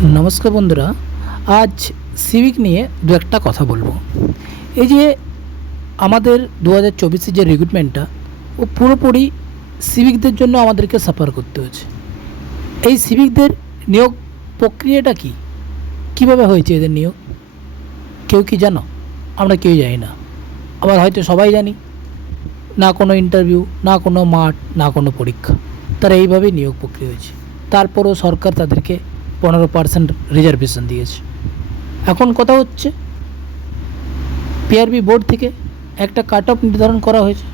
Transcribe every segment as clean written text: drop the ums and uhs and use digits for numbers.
নমস্কার বন্ধুরা, আজ সিভিক নিয়ে দু একটা কথা বলবো। এই যে আমাদের 2024-এর যে রিক্রুটমেন্টটা, ও পুরোপুরি সিভিকদের জন্য আমাদেরকে সাফার করতে হচ্ছে। এই সিভিকদের নিয়োগ প্রক্রিয়াটা কি, কিভাবে হয়েছে এদের নিয়োগ? কেউ কি জানো? আমরা কেউ জানি না। আবার হয়তো সবাই জানি, না কোনো ইন্টারভিউ, না কোনো মাঠ, না কোনো পরীক্ষা, তারা এইভাবেই নিয়োগ প্রক্রিয়া হয়েছে। তারপরও সরকার তাদেরকে 15% রিজার্ভেশন দিয়েছে। এখন কথা হচ্ছে, পিআরবি বোর্ড থেকে একটা কাট অফ নির্ধারণ করা হয়েছে।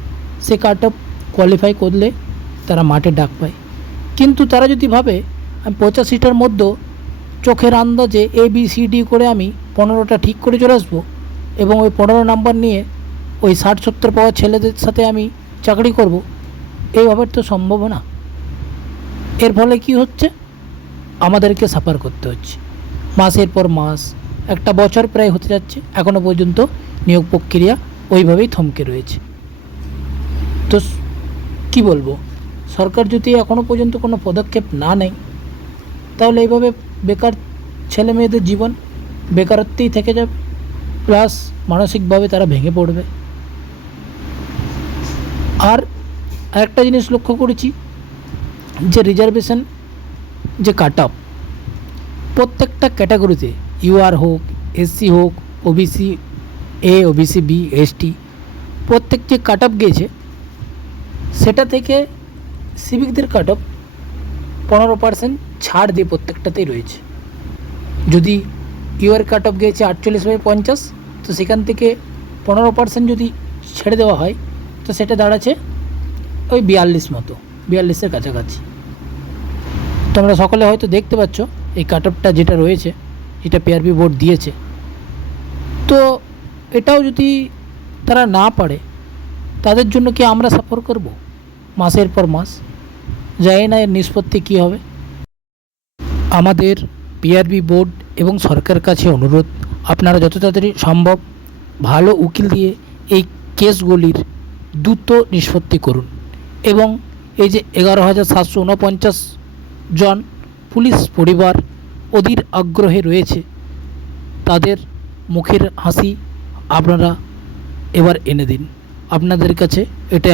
সে কাট অফ কোয়ালিফাই করলে তারা মাঠে ডাক পায়। কিন্তু তারা যদি ভাবে আমি 85টার মধ্যে চোখের আন্দাজে ABCD করে আমি 15টা ঠিক করে চলে আসবো এবং ওই 15 নাম্বার নিয়ে ওই 60-70 পাওয়া ছেলেদের সাথে আমি চাকরি করব, এইভাবে তো সম্ভব না। এর ফলে কি হচ্ছে, আমাদেরকে সাফার করতে হচ্ছে মাসের পর মাস। একটা বছর প্রায় হতে যাচ্ছে, এখনও পর্যন্ত নিয়োগ প্রক্রিয়া ওইভাবেই থমকে রয়েছে। তো কি বলবো, সরকার যদি এখনও পর্যন্ত কোনো পদক্ষেপ না নেয়, তাহলে এইভাবে বেকার ছেলে মেয়েদের জীবন বেকারত্বেই থেকে যাবে, প্লাস মানসিকভাবে তারা ভেঙে পড়বে। আর আরেকটা জিনিস লক্ষ্য করেছি, যে রিজার্ভেশন যে কাট অফ প্রত্যেকটা ক্যাটাগরিতে, UR হোক, SC হোক, OBC A, OBC B, ST, প্রত্যেক যে কাট অফ গিয়েছে সেটা থেকে সিভিকদের কাট অফ 15% ছাড় দিয়ে প্রত্যেকটাতেই রয়েছে। যদি UR কাট অফ গিয়েছে 48/50, তো সেখান থেকে 15% যদি ছেড়ে দেওয়া হয়, তো সেটা দাঁড়াচ্ছে ওই 42-এর কাছাকাছি। তোমরা সকলে হয়তো দেখতে পাচ্ছ এই কাট অফটা যেটা রয়েছে, যেটা পিআরবি বোর্ড দিয়েছে। তো এটাও যদি তারা না পারে, তাদের জন্য কি আমরা সাফার করব মাসের পর মাস? জানি না এর নিষ্পত্তি কী হবে। আমাদের পিআরবি বোর্ড এবং সরকারের কাছে অনুরোধ, আপনারা যত তাড়াতাড়ি সম্ভব ভালো উকিল দিয়ে এই কেসগুলির দ্রুত নিষ্পত্তি করুন এবং এই যে 11,749 জন পুলিশ পরিবার অধীর আগ্রহে রয়েছে, তাদের মুখের হাসি আপনারা এবার এনে দিন। আপনাদের কাছে এটা